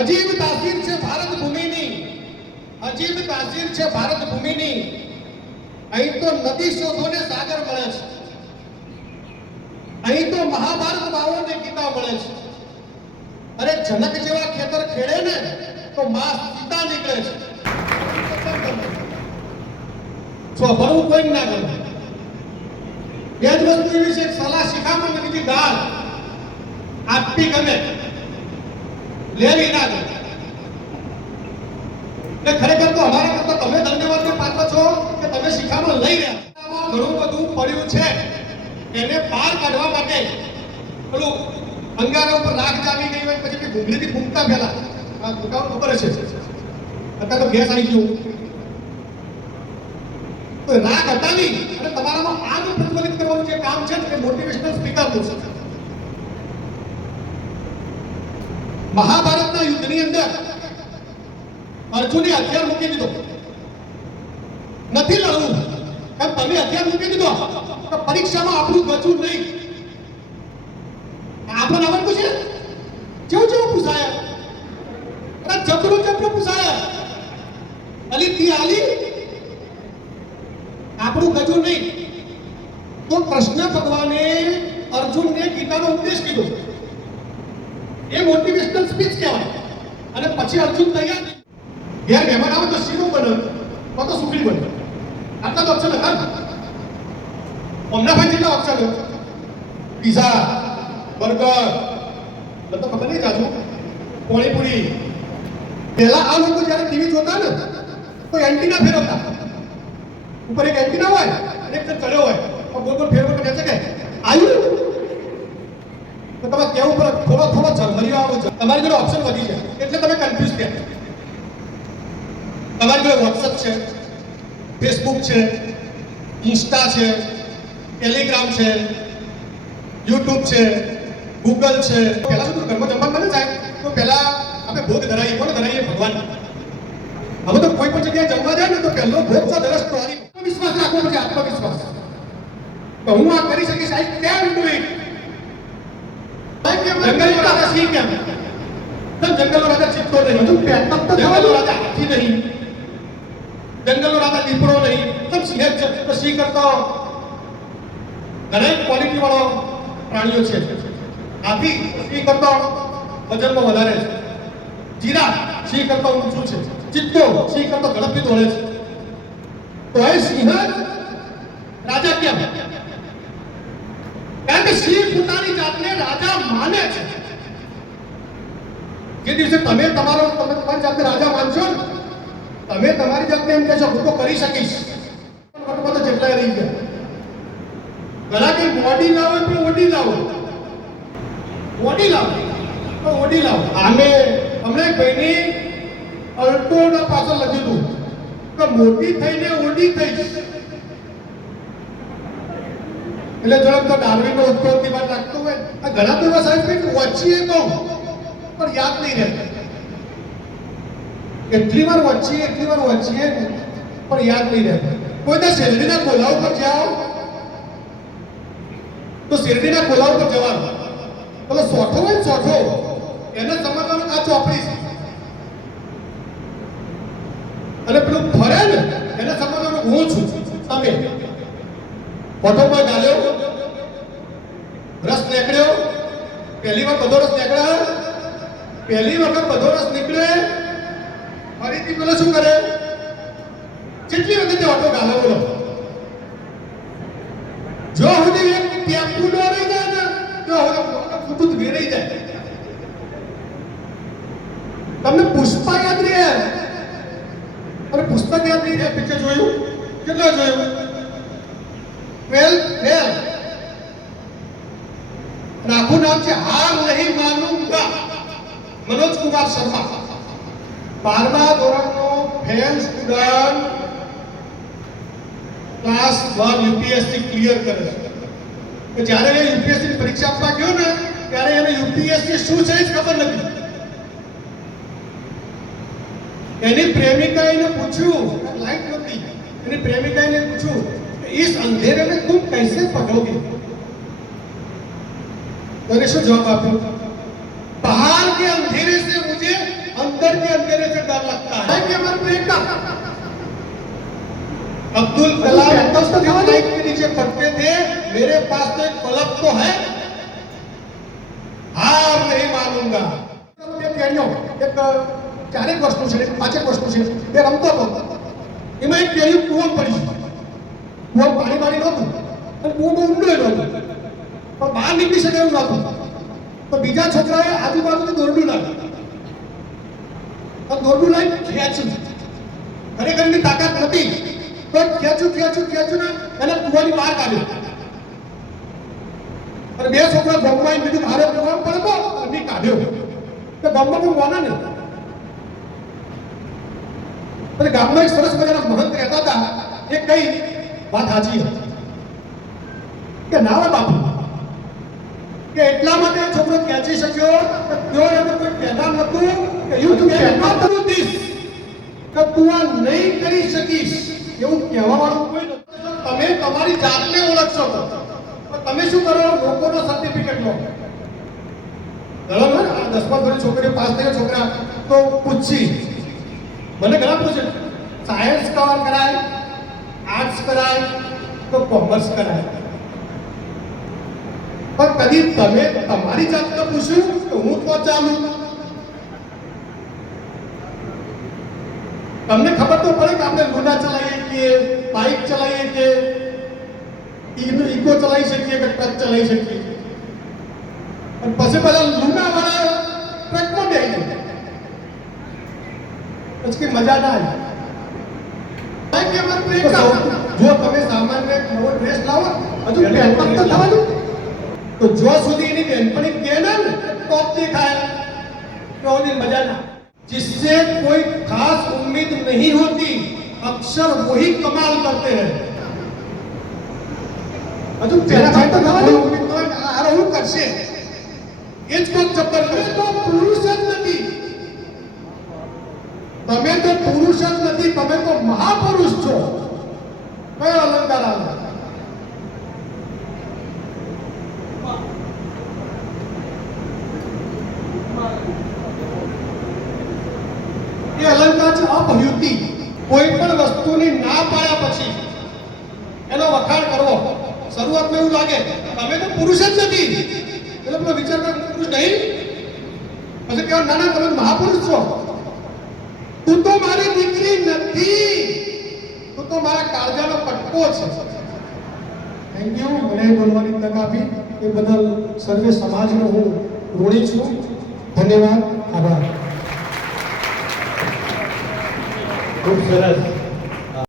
અજીબ તાસીર છે ભારત ભૂમિની, અજીબ તાસીર છે ભારત ભૂમિની. અહીં તો નદી શોધો ને સાગર મળે છે, અહીં તો મહાભારત વાવો ને ગીતા મળે છે. અરે જનક જેવા ખેતર ખેડે ને તો માં સીતા નીકળે છે. ભણવું કોઈ ના કરે. બે જ વસ્તુ એવી છે, સલાહ શિખામણ નથી, દાળ આપવી ગમે, લેવી ના ગમે. એટલે ખરેખર તો અમારા કરતા તમે ધન્યવાદ પાત્ર છો કે તમે શિખામણ લઈ રહ્યા. ઘણું બધું પડ્યું છે, એને બહાર કાઢવા માટે પેલું અંગારા ઉપર રાખ જામી ગઈ હોય પછી ભૂંગળીથી ફૂંકતા પહેલા આ ફૂંકાવ ખબર છે. અત્યારે તો ગેસ આવી ગયું, તો રાગ હટાવી અને તમારામાં આગ પ્રજ્વલિત કરવાનું જે કામ છે તે મોટિવેશનલ સ્પીકર છે. મહાભારતના યુદ્ધની અંદર અર્જુને હથિયાર મૂકી દીધો, નથી લડવું. કેમ તમે હથિયાર મૂકી દીધો તો પરીક્ષામાં આપણું બચવું નહીં. આપણને આવડ પૂછે જેવું જેવું પૂછાયા, અરે જબરું જબરું પૂછાયા, અલી તી આલી આપણું ગજું નહીં. તો કૃષ્ણ ભગવાને અર્જુનને ગીતાનો ઉપદેશ કીધો, એ મોટિવેશનલ સ્પીચ કહેવાય. અને પછી અર્જુન તૈયાર ઘેર મહેમાન આવે તો શીરો બને તો સુખડી બને. આટલા તો ઓપ્શન હતા. અમનાભાઈ જેટલા ઓપ્શન પીઝા, બર્ગર, તો ખબર નહીં જાજુ પાણીપુરી. પહેલા આ લોકો જયારે ટીવી જોતા ને તો એન્ટીના ફેરવતા, ઉપર એક એન્ટીના હોય અને એક ચડ્યો હોય, ગોળ ગોળ ફેરવો કહે છે કે આવ્યું. તો તમે કેવું પડે થોડો થોડો ઝરમરિયો આવો, તમારી જોડે ઓપ્શન વધી જાય એટલે તમે કન્ફ્યુઝ થયા. તમારી જોડે વોટ્સઅપ છે, ફેસબુક છે, ઇન્સ્ટા છે, ટેલિગ્રામ છે, યુટ્યુબ છે, ગૂગલ છે. પહેલા શું ઘરમાં જમવા બને જાય તો પહેલા આપણે ભોગ ધરાવીએ, કોને ધરાવીએ? ભગવાન. હવે તો કોઈ પણ જગ્યાએ જમવા જાય ને તો પહેલો ભોગ તો દરસ પ્રહરી. આત્મવિશ્વાસ રાખવો પડે, આત્મવિશ્વાસ તો હું આ કરી શકીશ. I can do it. જંગલનો રાજા સિંહ કેમ? જંગલનો રાજા ચિત્તો નહીં, જંગલનો રાજા હાથી નહીં, જંગલનો રાજા દીપડો નહીં, તમ સિંહ છે. તો સિંહ કરતો ઘણા ક્વોલિટી વાળો પ્રાણીઓ છે. હાથી સિંહ કરતો વજનમાં વધારે છે, જીરા સિંહ કરતો ઊંચું છે, ચિત્તો સિંહ કરતો ઝડપથી દોડે છે. તો એ સિંહ રાજા કેમ? કારણ કે સિંહ પોતાની જાતને રાજા માને છે. જે દિવસે તમે તમારી જાતને રાજા માનશો ને, તમે તમારી જાતને એમ કહેશો હું તો કરી શકીશ, તો જેટલા રહી ગયા. ઘણા કઈ બોડી લાવો પણ ઓડી લાવો, બોડી લાવો તો ઓડી લાવો. આમે હમણાં ભાઈની અલ્ટોના પાછળ લખ્યું હતું કે મોટી થઈને ઓડી થઈશ. એટલે જો તો ડાર્વિનનો ઉદ્ભવની વાત રાખતો હોય, આ ઘણા તો એવા સાહેબ વચ્ચે બહુ પણ યાદ નહીં રહેતા. એટલી વાર વચ્ચે પણ યાદ નહીં રહેતા. કોઈ તો શેરડીના કોલા ઉપર જાઓ તો શેરડીના કોલા ઉપર જવાનું, પેલો સોઠો હોય ને સોઠો એને સમજવાનું આ ચોપડી છે, અને પેલું ફરે ને એને સમજવાનું હું છું. તમે ફોટો પર ગાલ્યો, રસ નીકળ્યો, પહેલી વાર બધો રસ નીકળ્યો, પહેલી વખત બધો રસ નીકળે, ફરીથી પેલો શું કરે? જેટલી વખત ઓટો ગાલો બોલો, જો સુધી એક ટેમ્પુ નો રહી જાય ને તો ફૂટું વેરાઈ જાય. તમને પુષ્પા યાદ રહે? અરે પુસ્તક યાદ નહીં રહે? પિક્ચર જોયું? કેટલા જોયું? 12 ફેલ. આખું નામ છે હાર નહીં માનુંગા, મનોજ કુમાર શર્મા. 12મા ધોરણનો fail student class 1 UPSC clear કરે છે. કે જ્યારે એ યુપીએસસી ની પરીક્ષા આપવા ગયો ને ત્યારે એને યુપીએસસી શું છે જ ખબર નથી. એની પ્રેમિકા એને પૂછ્યું, લાઈટ નથી, એની પ્રેમિકા એને પૂછ્યું इस अंधेरे में तुम कैसे पढ़ोगे? तो शो जवाब आप्યો, बाहर के अंधेरे से मुझे अब्दुल कलाम जिस फ्लाइट के नीचे पड़ते थे, मेरे पास तो एक बल्ब तो है, हार नहीं मानूंगा. એક 4 વર્ષનું છે, 5 વર્ષનું છે, એ રમતો હતો. એમાં એક કેરી કૂવામાં પડી ગયું. કૂવામાં પાણી નહોતું અને કૂવો બહુ ઊંડો નહોતો, પણ બહાર નીકળી શકે એવું નહોતું. તો બીજા છોકરાએ આજુબાજુથી દોરડું લાવ્યું અને દોરડું લાવીને ખેંચ્યું. ખરેખર એની તાકાત નથી, તો ખેંચ્યું ને એને કૂવાની બહાર કાઢ્યો. અને 2 છોકરા ગમમાં બીજું ભારે કૂવામાં પડતો અને કાઢ્યો. તો ગામમાં કોઈ મોના નહીં. અને ગામમાં એક સરસ મજાના મહંત રહેતા હતા. એ કઈ વાત સાચી હતી કે ના હોય બાપુ, કે એટલા માટે છોકરો ખેંચી શક્યો કે એનો કોઈ પેદા નતું કે યુ કેનોટ ડુ ધીસ, કે તું આ નહીં કરી શકીશ એવું કહેવા વાળું કોઈ નથી. તમે તમારી જાતને ઓળખશો તો તમે શું કરો? લોકોનો સર્ટિફિકેટ લો. બરાબર, 10મા ધોરણની છોકરીઓ પાસ થયેલા છોકરા તો પૂછી મને ઘણા પૂછે સાયન્સ કવર કરાય, આર્ટ્સ કરાય તો કોમર્સ કરાય. પણ કદી તમે તમારી જાતને પૂછ્યું કે હું તો ચાલુ? તમને ખબર તો પડે કે આપણે લુના ચલાવીએ છીએ, બાઇક ચલાવીએ છીએ, ઇકો ચલાવી શકીએ કે ટ્રક ચલાવી શકીએ. અને પછી પેલા લુના વાળા ટ્રકમાં બેસી જાય પછી મજા ના આવી. જો તમે સામાન્ય નવો ડ્રેસ લાવો હજુ પહેરતા તો થવાનું, તો જો સુધી એની બેનપણી કે ના ટોપ દેખાય તો ઓની મજા ના. जिससे कोई खास उम्मीद नहीं होती, अक्सर वही कमाल करते हैं. हजू પહેલા ભાઈ તો થવાનું ઉમ્મીદ તો આ હું કરશે એ જ કોક ચક્કર કરે. તો પુરુષ જ નથી, તમે તો પુરુષ જ નથી, તમે તો મહાપુરુષ છો. કયો અલંકાર આવે? એ અલંકાર છે અભયુતિ. કોઈ પણ વસ્તુની ના પાડ્યા પછી એનો વખાણ કરવો. શરૂઆતમાં એવું લાગે તમે તો પુરુષ જ નથી, એટલે પેલો વિચાર કરે પુરુષ નહીં, પછી કહેવાય ના ના તમે મહાપુરુષ છો. તું તો મારી દીકરી નથી, તું તો મારા કાળજાનો પટકો છે. થેન્ક યુ, મને બોલવાની તક આપી એ બદલ સર્વે સમાજનો હું ઋણી છું. ધન્યવાદ, આભાર. ખૂબ સરસ.